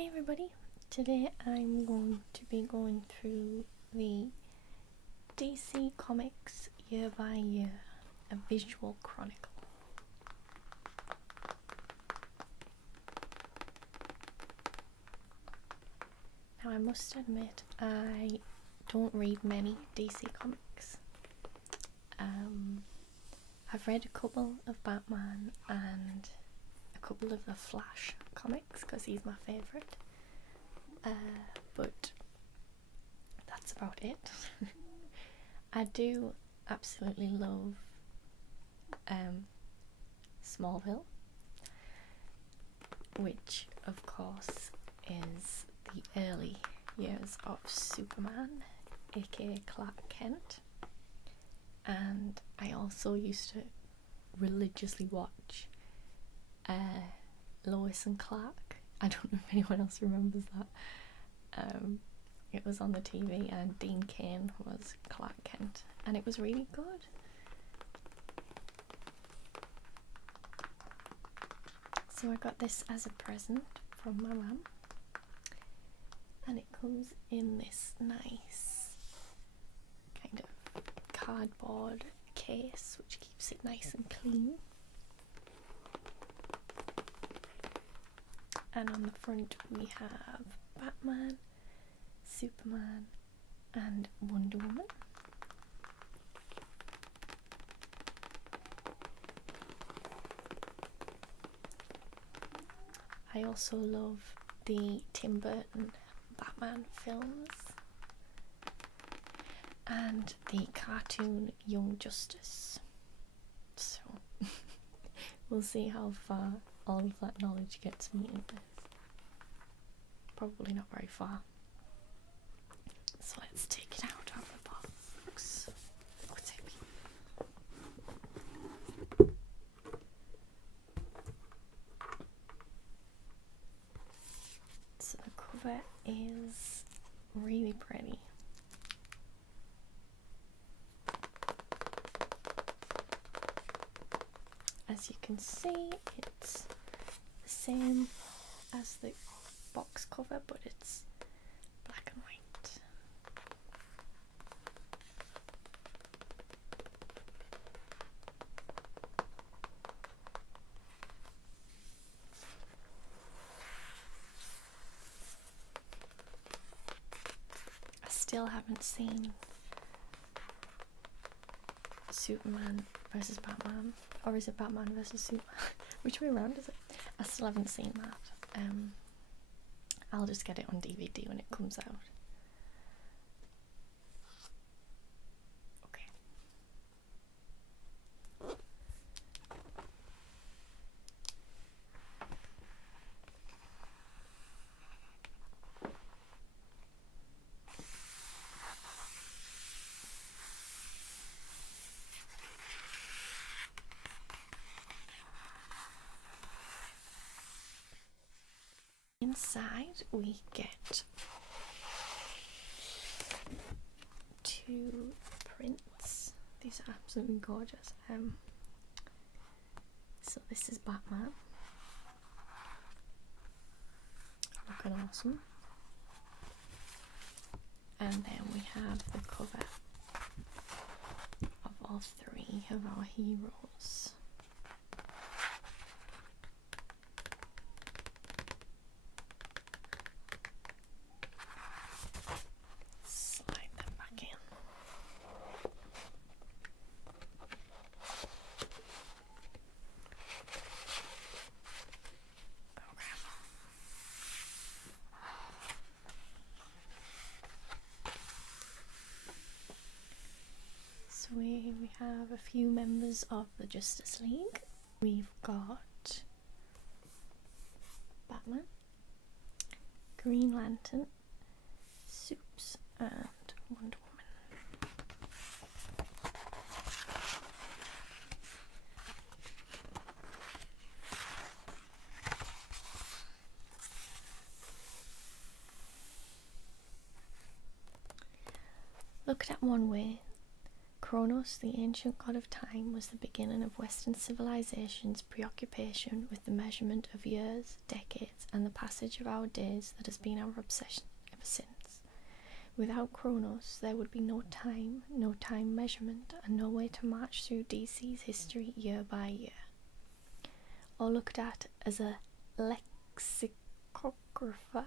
Hi everybody, today I'm going to be going through the DC Comics Year by Year, a visual chronicle. Now I must admit I don't read many DC comics. I've read a couple of Batman and a couple of the Flash comics because he's my favourite. But that's about it. I do absolutely love Smallville, which of course is the early years of Superman, aka Clark Kent, and I also used to religiously watch Lois and Clark. I don't know if anyone else remembers that. It was on the TV and Dean Cain was Clark Kent and it was really good. So I got this as a present from my mum, and it comes in this nice kind of cardboard case which keeps it nice and clean. And on the front we have Batman, Superman and Wonder Woman. I also love the Tim Burton Batman films and the cartoon Young Justice. So we'll see how far all of that knowledge gets me in this. Probably not very far. So let's take it out of the box. Oh, it's heavy. So the cover is really pretty. As you can see, it's the same as the box cover, but it's black and white. I still haven't seen Superman versus Batman, or is it Batman versus Superman? Which way around is it? I still haven't seen that. I'll just get it on DVD when it comes out. Okay. Inside we get 2 prints. These are absolutely gorgeous. So this is Batman, looking awesome. And then we have the cover of all 3 of our heroes. We have a few members of the Justice League. We've got Batman, Green Lantern, Supes and Wonder Woman. Looked at one way, Kronos, the ancient god of time, was the beginning of Western civilization's preoccupation with the measurement of years, decades, and the passage of our days that has been our obsession ever since. Without Kronos, there would be no time measurement, and no way to march through DC's history year by year. Or looked at as a lexicographer,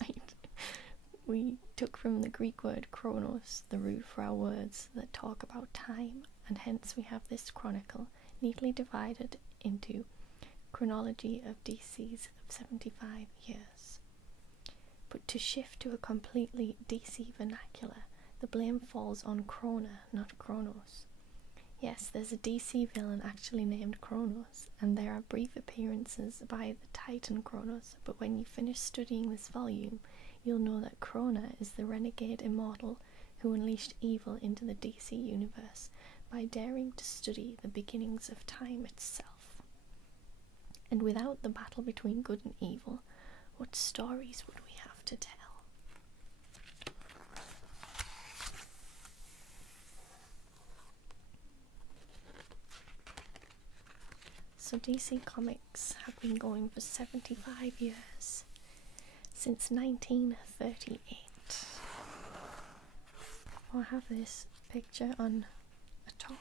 mind. We took from the Greek word chronos the root for our words that talk about time, and hence we have this chronicle neatly divided into chronology of DCs of 75 years. But to shift to a completely DC vernacular, the blame falls on Krona, not Kronos. Yes, there's a DC villain actually named Kronos, and there are brief appearances by the Titan Kronos, but when you finish studying this volume, you'll know that Krona is the renegade immortal who unleashed evil into the DC universe by daring to study the beginnings of time itself. And without the battle between good and evil, what stories would we have to tell? So DC Comics have been going for 75 years, since 1938. I have this picture on a top.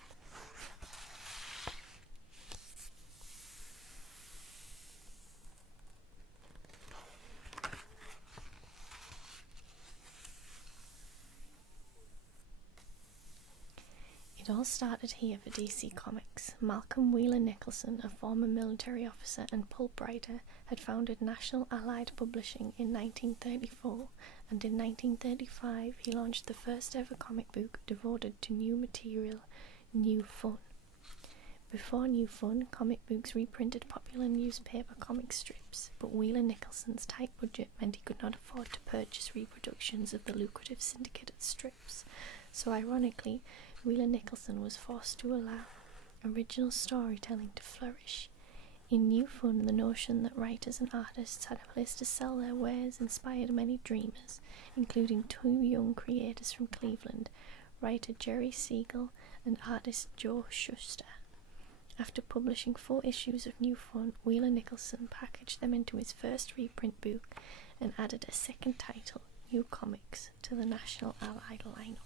It all started here for DC Comics. Malcolm Wheeler Nicholson, a former military officer and pulp writer, had founded National Allied Publishing in 1934, and in 1935 he launched the first ever comic book devoted to new material, New Fun. Before New Fun, comic books reprinted popular newspaper comic strips, but Wheeler Nicholson's tight budget meant he could not afford to purchase reproductions of the lucrative syndicated strips. So ironically, Wheeler Nicholson was forced to allow original storytelling to flourish. In New Fun, the notion that writers and artists had a place to sell their wares inspired many dreamers, including two young creators from Cleveland, writer Jerry Siegel and artist Joe Shuster. After publishing 4 issues of New Fun, Wheeler Nicholson packaged them into his first reprint book and added a second title, New Comics, to the National Allied lineup.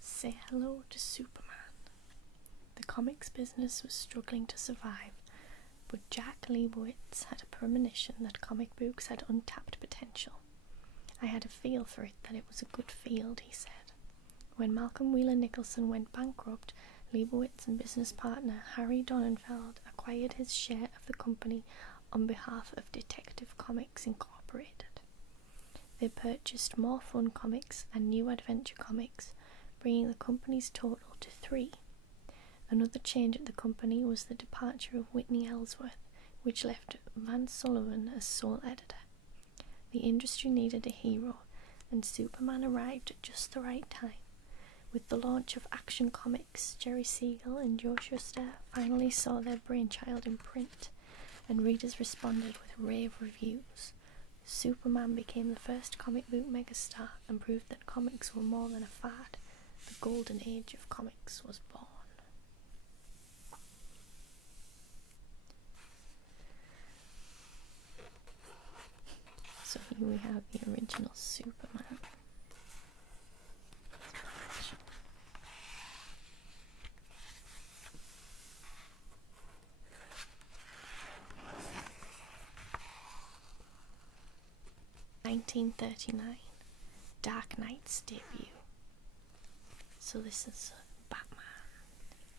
Say hello to Superman. The comics business was struggling to survive, but Jack Leibowitz had a premonition that comic books had untapped potential. I had a feel for it, that it was a good field, he said. When Malcolm Wheeler Nicholson went bankrupt, Leibowitz and business partner Harry Donenfeld acquired his share of the company on behalf of Detective Comics Incorporated. They purchased More Fun Comics and New Adventure Comics, bringing the company's total to 3. Another change at the company was the departure of Whitney Ellsworth, which left Van Sullivan as sole editor. The industry needed a hero, and Superman arrived at just the right time. With the launch of Action Comics, Jerry Siegel and Joe Shuster finally saw their brainchild in print, and readers responded with rave reviews. Superman became the first comic book megastar and proved that comics were more than a fad. The golden age of comics was born. So here we have the original Superman. 1939, Dark Knight's debut. So this is Batman.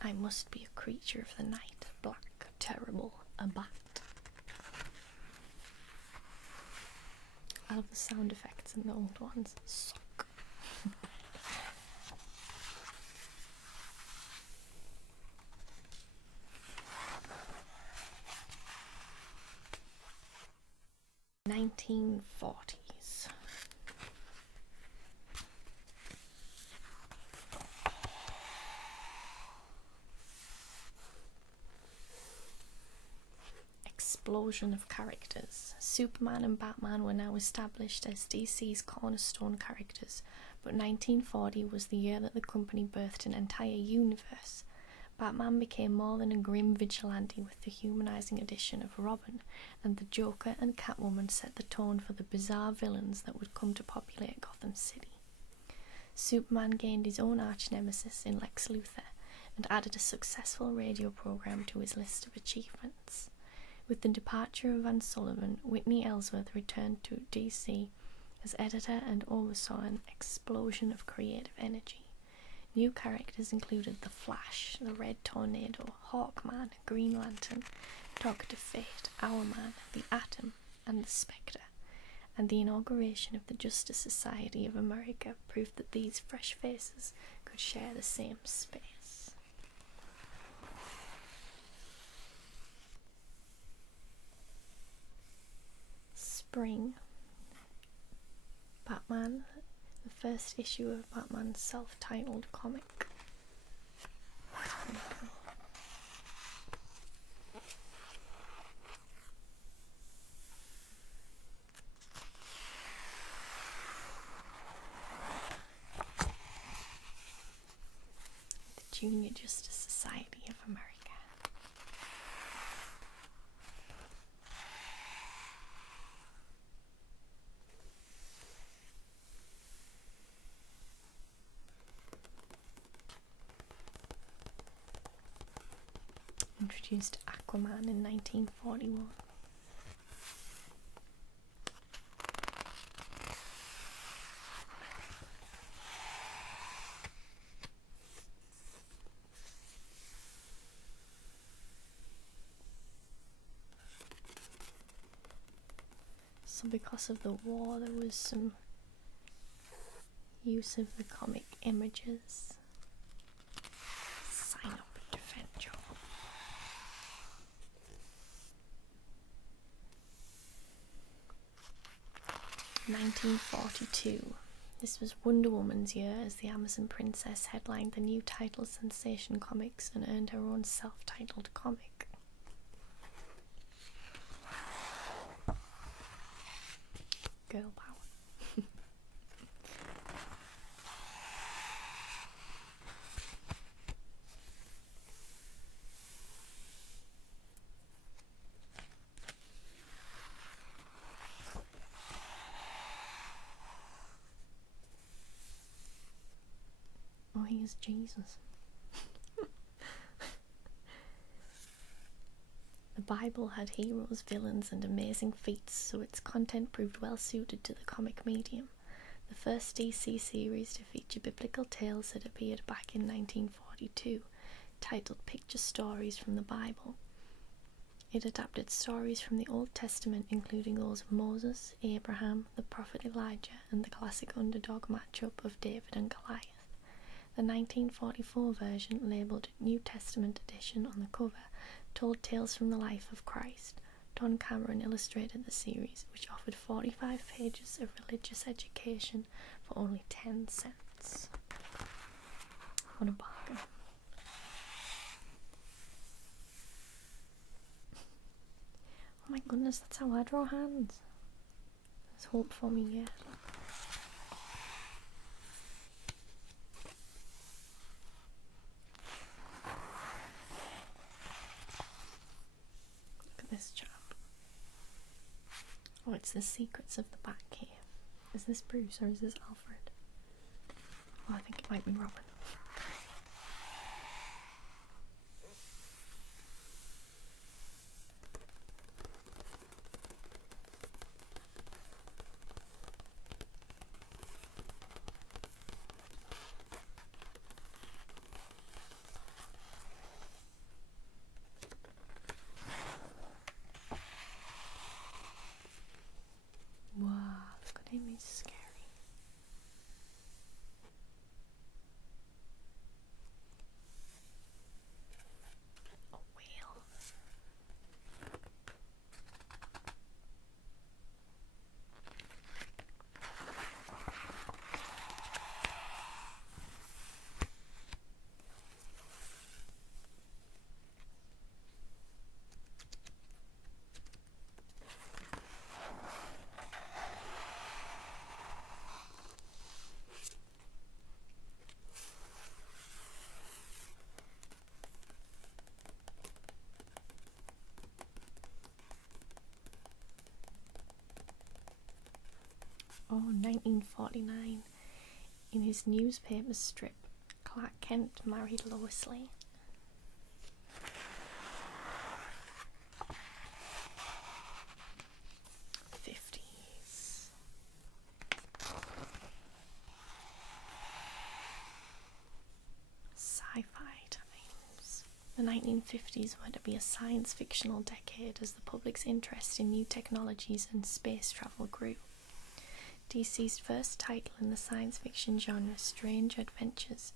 I must be a creature of the night, black, terrible, a bat. I love the sound effects in the old ones. Sock. 1940s. Explosion of characters. Superman and Batman were now established as DC's cornerstone characters, but 1940 was the year that the company birthed an entire universe. Batman became more than a grim vigilante with the humanizing addition of Robin, and the Joker and Catwoman set the tone for the bizarre villains that would come to populate Gotham City. Superman gained his own arch-nemesis in Lex Luthor, and added a successful radio program to his list of achievements. With the departure of Van Sullivan, Whitney Ellsworth returned to DC as editor and oversaw an explosion of creative energy. New characters included The Flash, the Red Tornado, Hawkman, Green Lantern, Dr. Fate, Owlman, the Atom, and the Spectre, and the inauguration of the Justice Society of America proved that these fresh faces could share the same space. Spring. Batman, the first issue of Batman's self-titled comic. The Junior Justice Society of America. Introduced Aquaman in 1941. So because of the war, there was some use of the comic images. Sign up and defend your 1942. This was Wonder Woman's year as the Amazon Princess headlined the new title Sensation Comics and earned her own self-titled comic. Girl power. Oh, he is Jesus. The Bible had heroes, villains, and amazing feats, so its content proved well suited to the comic medium. The first DC series to feature biblical tales had appeared back in 1942, titled Picture Stories from the Bible. It adapted stories from the Old Testament, including those of Moses, Abraham, the prophet Elijah, and the classic underdog matchup of David and Goliath. The 1944 version, labelled New Testament Edition on the cover, told tales from the life of Christ. Don Cameron illustrated the series, which offered 45 pages of religious education for only 10 cents. What a bargain. Oh my goodness, that's how I draw hands. There's hope for me yet. This chap. Oh, it's the Secrets of the Batcave. Is this Bruce or is this Alfred? Oh, I think it might be Robin. Wow, look at him, he's scary. 1949. In his newspaper strip, Clark Kent married Lois Lane. Sci-fi times. The 1950s were to be a science-fictional decade as the public's interest in new technologies and space travel grew. DC's first title in the science fiction genre, Strange Adventures,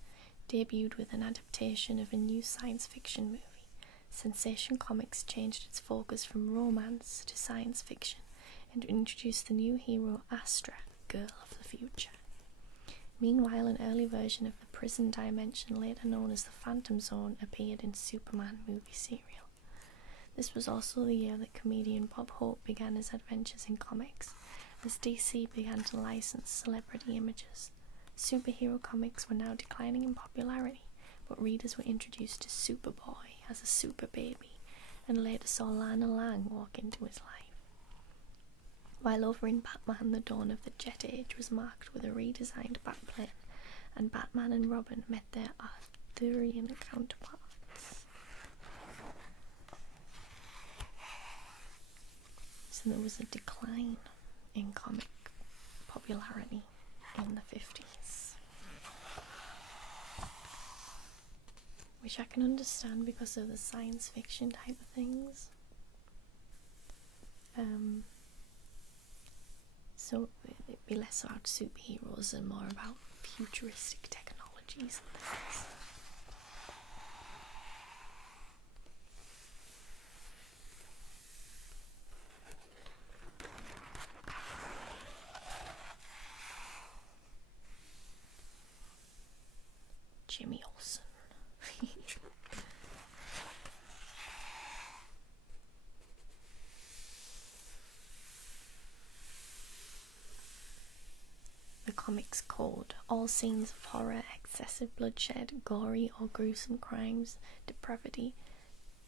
debuted with an adaptation of a new science fiction movie. Sensation Comics changed its focus from romance to science fiction and introduced the new hero Astra, Girl of the Future. Meanwhile, an early version of the prison dimension, later known as the Phantom Zone, appeared in Superman movie serial. This was also the year that comedian Bob Hope began his adventures in comics, as DC began to license celebrity images. Superhero comics were now declining in popularity, but readers were introduced to Superboy as a super baby, and later saw Lana Lang walk into his life. While over in Batman, the dawn of the Jet Age was marked with a redesigned Batplane, and Batman and Robin met their Arthurian counterparts. So there was a decline in comic popularity in the 50s, which I can understand because of the science fiction type of things. So it'd be less about superheroes and more about futuristic technologies and things. Jimmy Olsen. The Comics Code. All scenes of horror, excessive bloodshed, gory or gruesome crimes, depravity,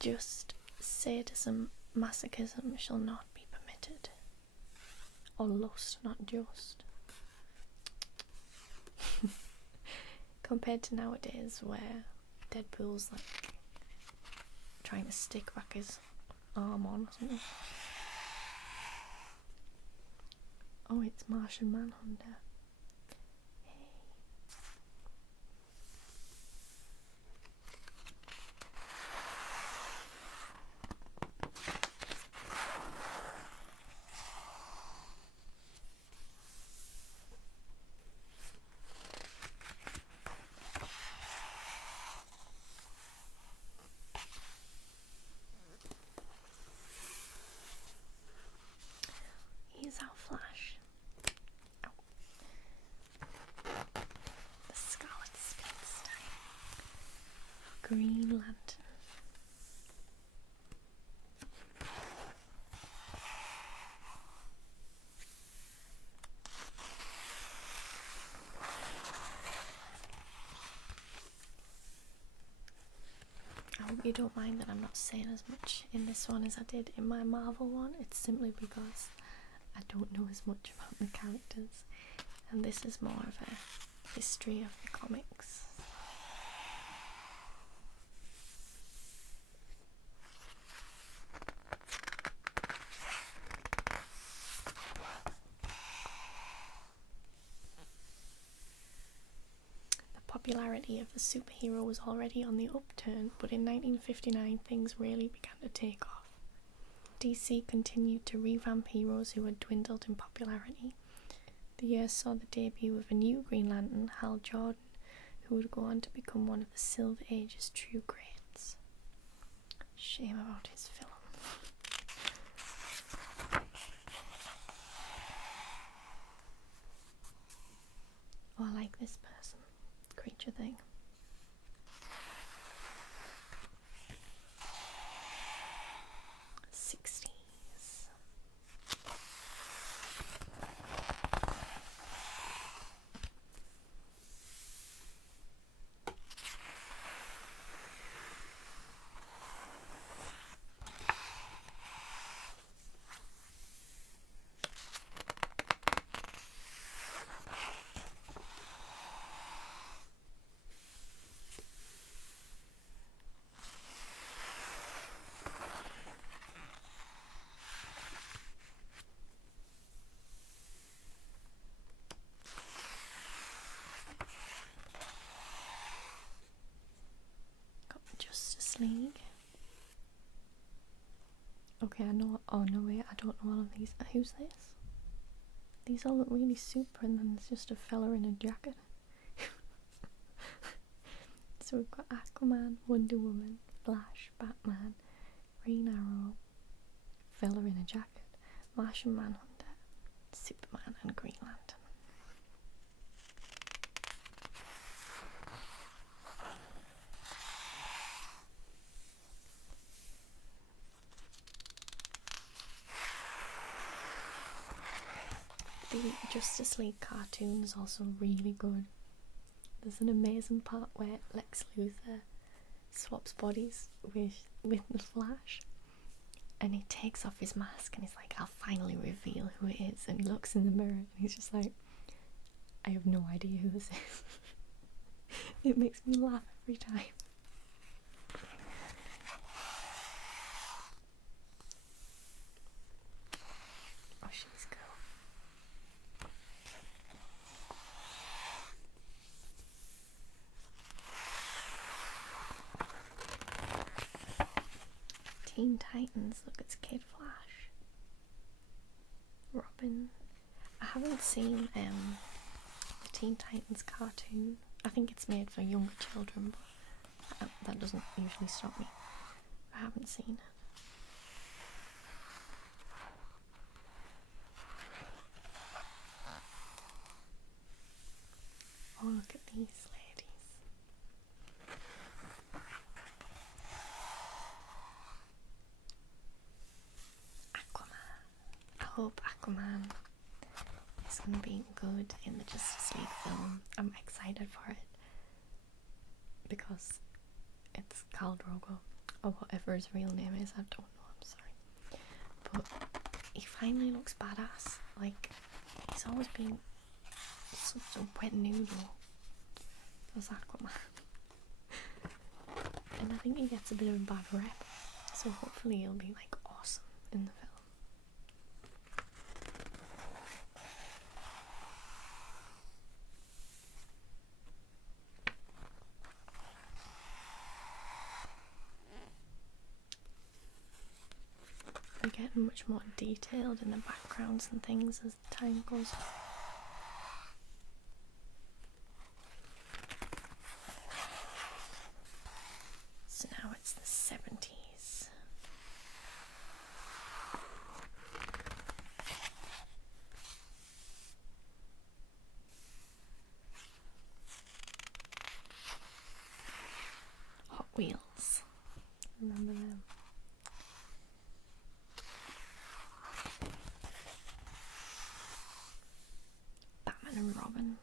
just sadism, masochism shall not be permitted. Or lust, not just. Compared to nowadays where Deadpool's like trying to stick back his arm on or something. Oh, it's Martian Manhunter. Hey. Here's our Flash. Ow. The Scarlet Spinster. Green Lantern. I hope you don't mind that I'm not saying as much in this one as I did in my Marvel one. It's simply because I don't know as much about the characters, and this is more of a history of the comics. The popularity of the superhero was already on the upturn, but in 1959 things really began to take off. DC continued to revamp heroes who had dwindled in popularity. The year saw the debut of a new Green Lantern, Hal Jordan, who would go on to become one of the Silver Age's true greats. Shame about his film. Oh, I like this person. Creature thing. League. Okay, I know. Oh no, wait, I don't know all of these. Who's this? These all look really super, and then there's just a fella in a jacket. So we've got Aquaman, Wonder Woman, Flash, Batman, Green Arrow, fella in a jacket, Martian Manhunter, Superman, and Green Lantern. The Justice League cartoon is also really good. There's an amazing part where Lex Luthor swaps bodies with the Flash, and he takes off his mask and he's like, I'll finally reveal who it is, and he looks in the mirror and he's just like, I have no idea who this is. It makes me laugh every time. Oh, she's cool. Teen Titans, look, it's Kid Flash. Robin. I haven't seen the Teen Titans cartoon. I think it's made for younger children, but that doesn't usually stop me. I haven't seen it. Oh, look at these ladies. Aquaman. I hope Aquaman is going to be good in the Justice League film. I'm excited for it because it's Khal Drogo, or whatever his real name is. I don't know, I'm sorry. But he finally looks badass. Like, he's always been such a wet noodle as Aquaman. And I think he gets a bit of a bad rep, so hopefully he'll be like awesome in the film. We're getting much more detailed in the backgrounds and things as the time goes on. So now it's the 70s. Hot Wheels. Remember them? Batman and Robin.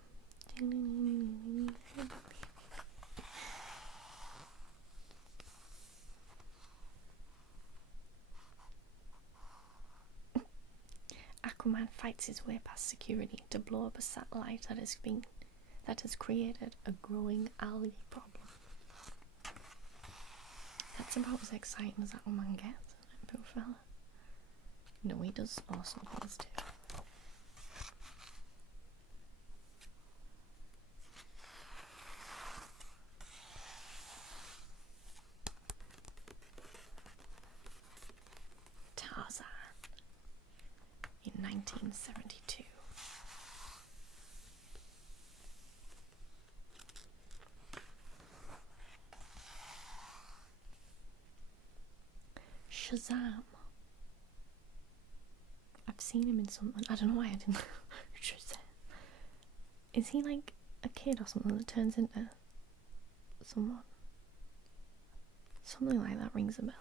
Aquaman fights his way past security to blow up a satellite that has created a growing algae problem. That's about as exciting as Aquaman gets, isn't it, poor fella? No, he does awesome things too. Tarzan in 1972. Shazam. I've seen him in something. I don't know why I didn't. Shazam. Is he like a kid or something that turns into someone? Something like that rings a bell.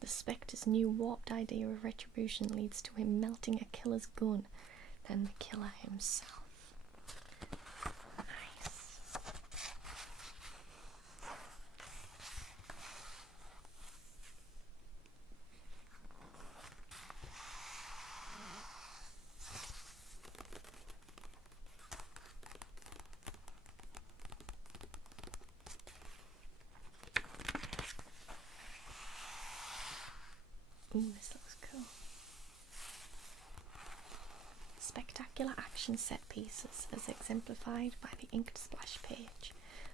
The Spectre's new warped idea of retribution leads to him melting a killer's gun, then the killer himself. Ooh, this looks cool. Spectacular action set pieces as exemplified by the inked splash page,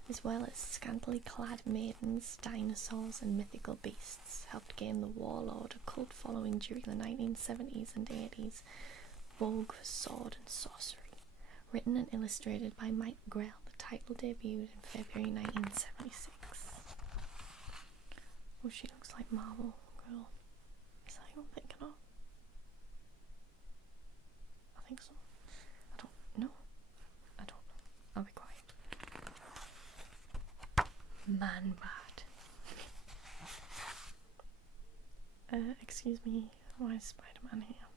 as well as scantily clad maidens, dinosaurs and mythical beasts, helped gain the Warlord a cult following during the 1970s and 80s vogue for sword and sorcery. Written and illustrated by Mike Grell, the title debuted in February 1976. Oh, she looks like Marvel Girl. Is that who I'm thinking of? I think so. I don't know. I'll be quiet. Man bad. Excuse me, why is Spider-Man here?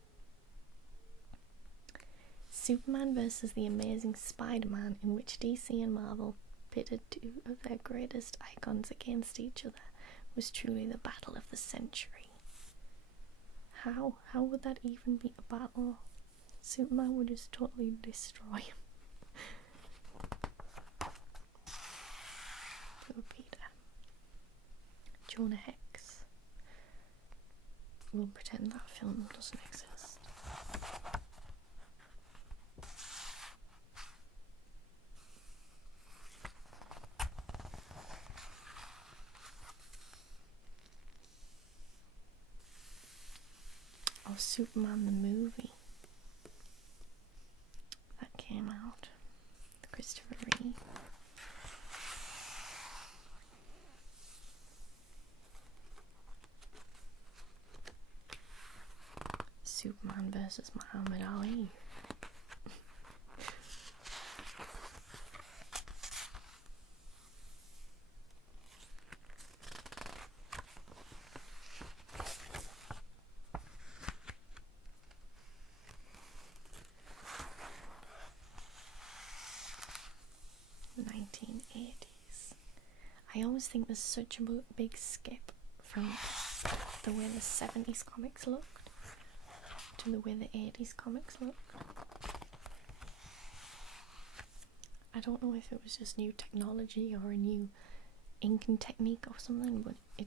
Superman vs. the Amazing Spider-Man, in which DC and Marvel pitted two of their greatest icons against each other, was truly the battle of the century. How would that even be a battle? Superman would just totally destroy him. Poor Peter. Jonah Hex. We'll pretend that film doesn't exist. Oh, Superman the movie that came out, Christopher Reeve. Superman versus Muhammad Ali. I always think there's such a big skip from the way the 70s comics looked to the way the 80s comics looked. I don't know if it was just new technology or a new inking technique or something, but it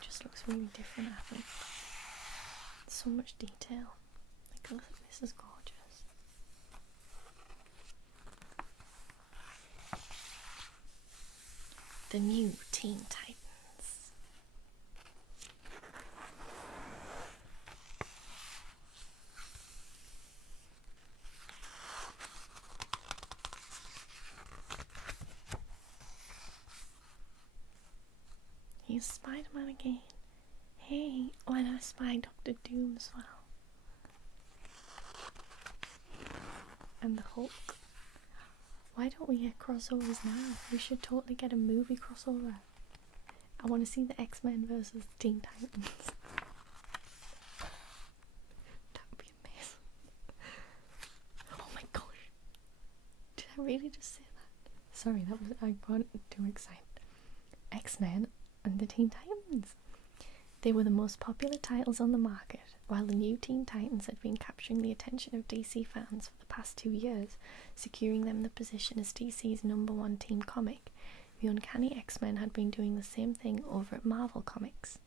just looks really different, I think. So much detail. Like, look, this is gorgeous. The new Teen Titans. Here's Spider-Man again. Hey, oh, and I spy Doctor Doom as well. And the Hulk. Why don't we get crossovers now? We should totally get a movie crossover. I want to see the X-Men versus Teen Titans. That would be amazing. Oh my gosh. Did I really just say that? Sorry, I got too excited. X-Men and the Teen Titans. They were the most popular titles on the market, while the new Teen Titans had been capturing the attention of DC fans for the past 2 years, securing them the position as DC's #1 team comic. The Uncanny X-Men had been doing the same thing over at Marvel Comics.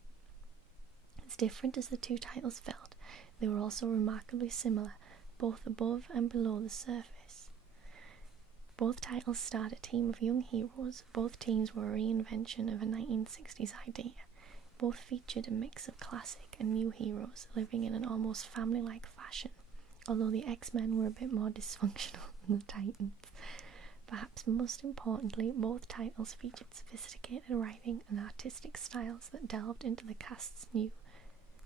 As different as the two titles felt, they were also remarkably similar, both above and below the surface. Both titles starred a team of young heroes. Both teams were a reinvention of a 1960s idea. Both featured a mix of classic and new heroes living in an almost family-like fashion, although the X-Men were a bit more dysfunctional than the Titans. Perhaps most importantly, both titles featured sophisticated writing and artistic styles that delved into the cast's new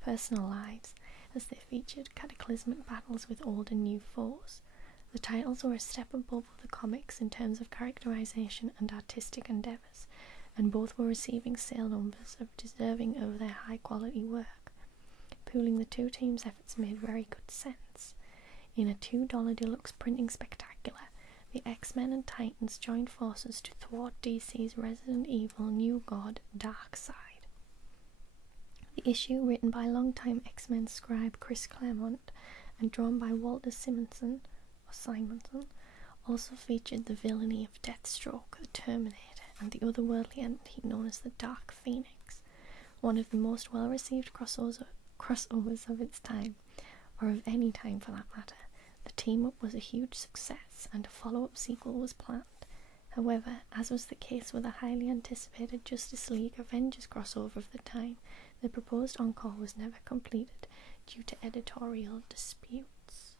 personal lives, as they featured cataclysmic battles with old and new foes. The titles were a step above the comics in terms of characterization and artistic endeavors, and both were receiving sale numbers deserving of their high-quality work. Pooling the two teams' efforts made very good sense. In a $2 deluxe printing spectacular, the X-Men and Titans joined forces to thwart DC's Resident Evil new god, Darkseid. The issue, written by longtime X-Men scribe Chris Claremont and drawn by Walter Simonson, also featured the villainy of Deathstroke, the Terminator, and the otherworldly entity known as the Dark Phoenix. One of the most well-received crossovers crossovers of its time, or of any time for that matter. The team-up was a huge success, and a follow-up sequel was planned. However, as was the case with the highly anticipated Justice League Avengers crossover of the time, the proposed encore was never completed due to editorial disputes.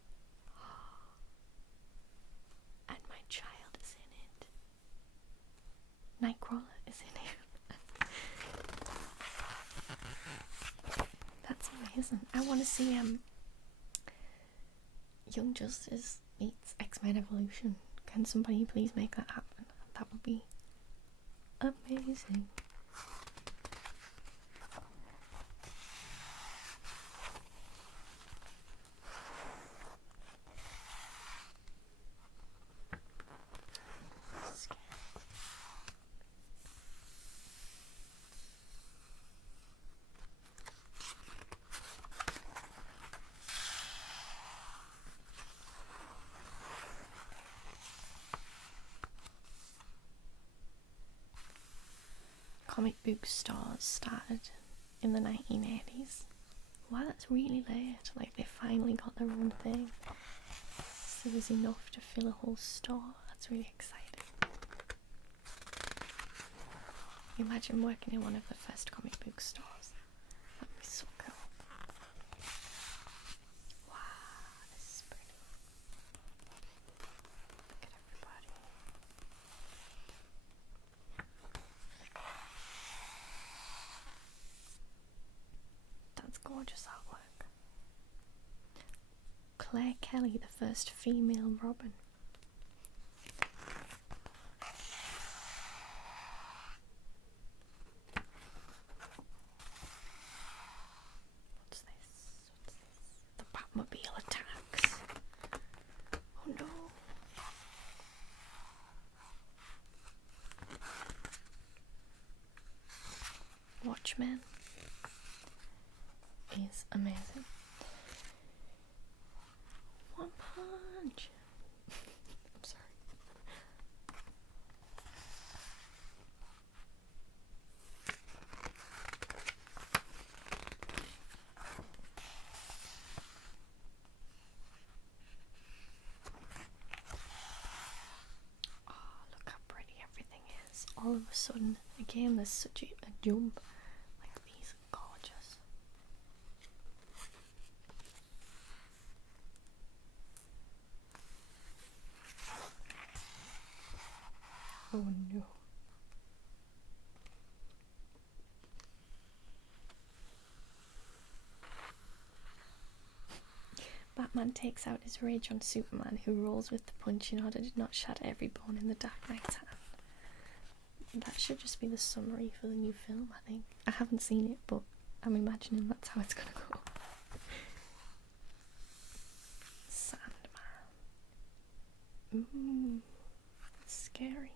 And my child is in it. Nightcrawler is in it. That's amazing. I want to see Young Justice meets X-Men Evolution. Can somebody please make that happen? That would be amazing. Comic book stores started in the 1980s. Wow, that's really late. Like, they finally got their own thing. So there was enough to fill a whole store. That's really exciting. Imagine working in one of the first comic book stores. That'd be so cool. Wow, this is pretty. Look at everybody. That's gorgeous artwork. Claire Kelly, the first female Robin. What's this? The Batmobile attacks. Oh no. Watchmen is amazing. One Punch. I'm sorry. Oh, look how pretty everything is. All of a sudden, again, there's such a jump. Like, these are gorgeous. Oh no. Batman takes out his rage on Superman, who rolls with the punch in order to not shatter every bone in the Dark Knight's hand. That should just be the summary for the new film, I think. I haven't seen it, but I'm imagining that's how it's gonna go. Sandman. Ooh, scary.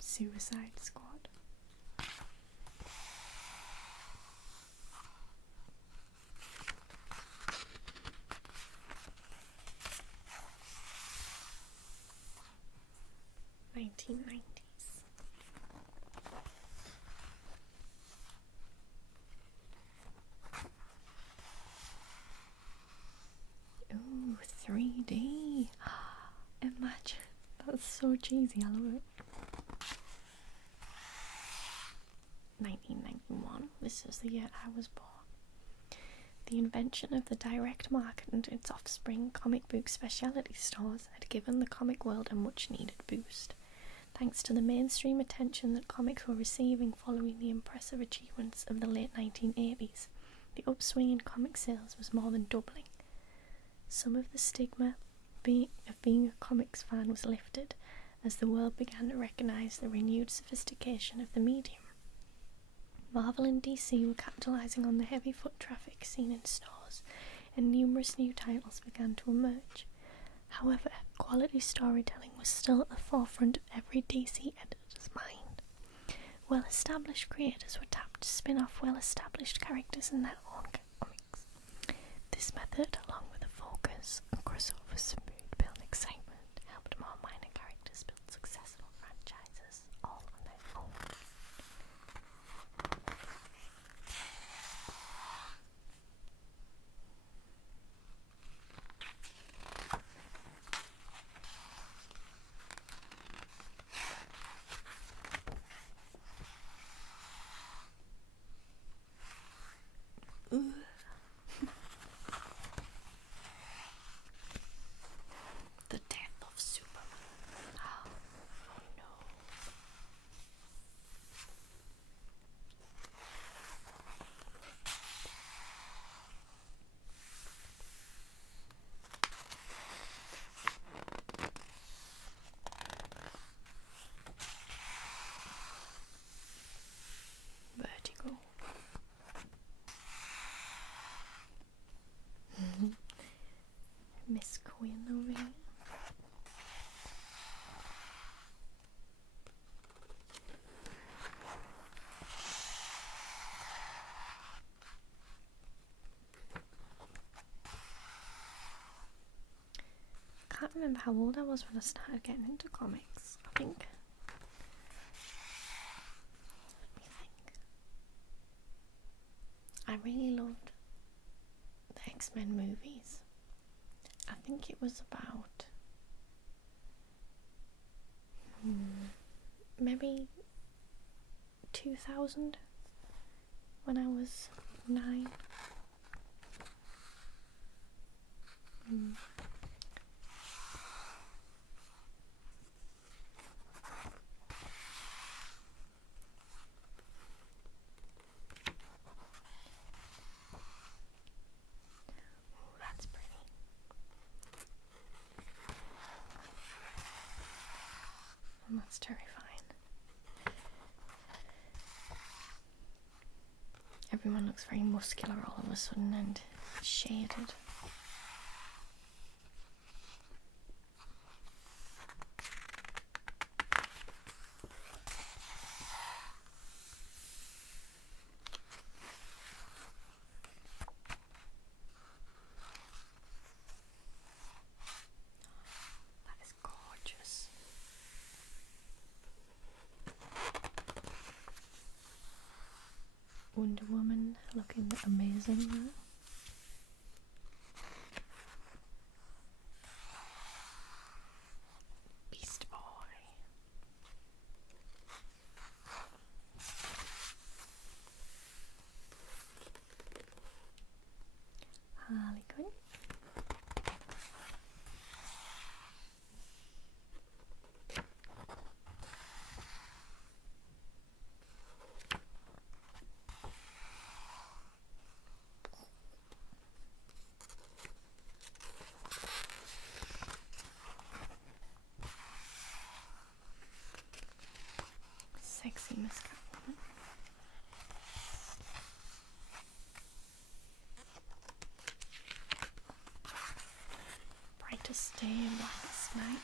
Suicide Squad. '90s. Ooh, 3D. Imagine. That's so cheesy, I love it. 1991. This is the year I was born. The invention of the direct market and its offspring, comic book specialty stores, had given the comic world a much-needed boost. Thanks to the mainstream attention that comics were receiving following the impressive achievements of the late 1980s, the upswing in comic sales was more than doubling. Some of the stigma of being a comics fan was lifted as the world began to recognise the renewed sophistication of the medium. Marvel and DC were capitalising on the heavy foot traffic seen in stores, and numerous new titles began to emerge. However, quality storytelling was still at the forefront of every DC editor's mind. Well-established creators were tapped to spin off well-established characters in their own comics. This method, along with a focus on crossovers to build excitement, helped more minor characters build successful franchises all on their own. can't remember how old I was when I started getting into comics. I think. Let me think. I really loved the X-Men movies. I think it was about maybe 2000 when I was 9. That's pretty. And that's terrifying. Everyone looks very muscular all of a sudden and shaded. That is gorgeous. Wonder Woman looking amazing there. Beast Boy. Harley Quinn. Sexy Miss Catwoman. Brightest day and brightest night.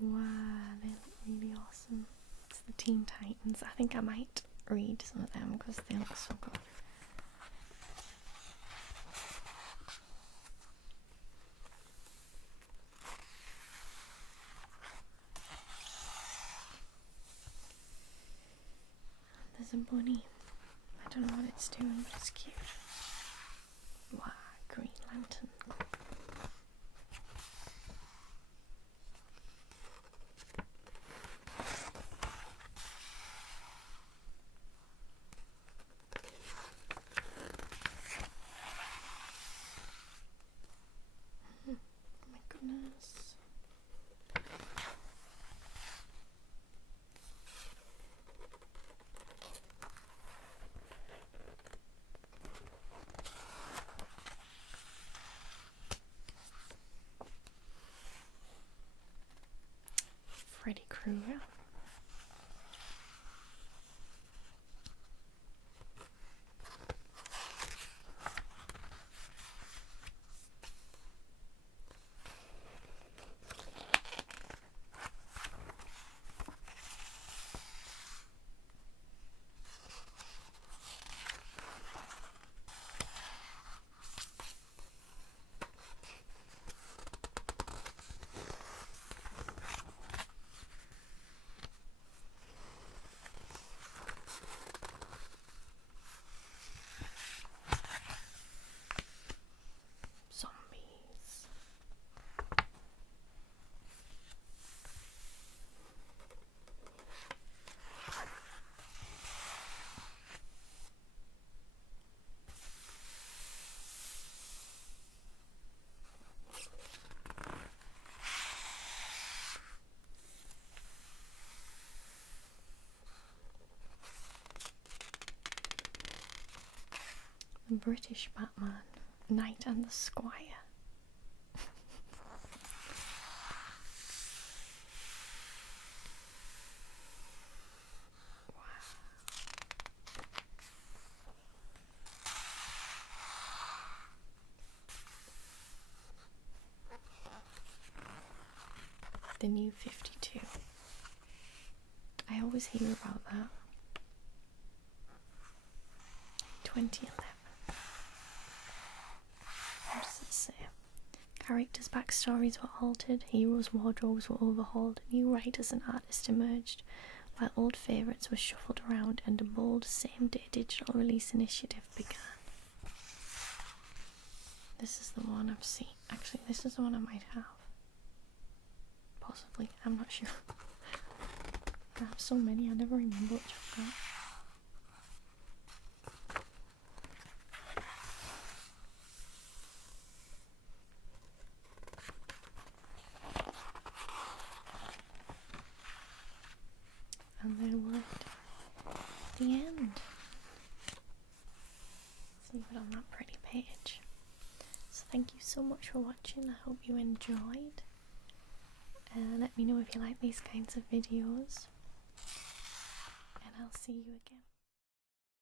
Wow, they look really awesome. It's the Teen Titans. I think I might read some of them because they look so good. There's a bunny. I don't know what it's doing, but it's cute. Wow, Green Lantern. Oh my goodness. Freddy Krueger. Zombies. The British Batman, Knight and the Squire. The New 52. I always hear about that. 2011. What does it say? Characters' backstories were altered, heroes' wardrobes were overhauled, new writers and artists emerged, while old favourites were shuffled around and a bold same-day digital release initiative began. This is the one I've seen. Actually, this is the one I might have. Possibly, I'm not sure. I have so many, I never remember which I've got. And then we're at the end. Let's leave it on that pretty page. So thank you so much for watching. I hope you enjoyed. Let me know if you like these kinds of videos. And I'll see you again.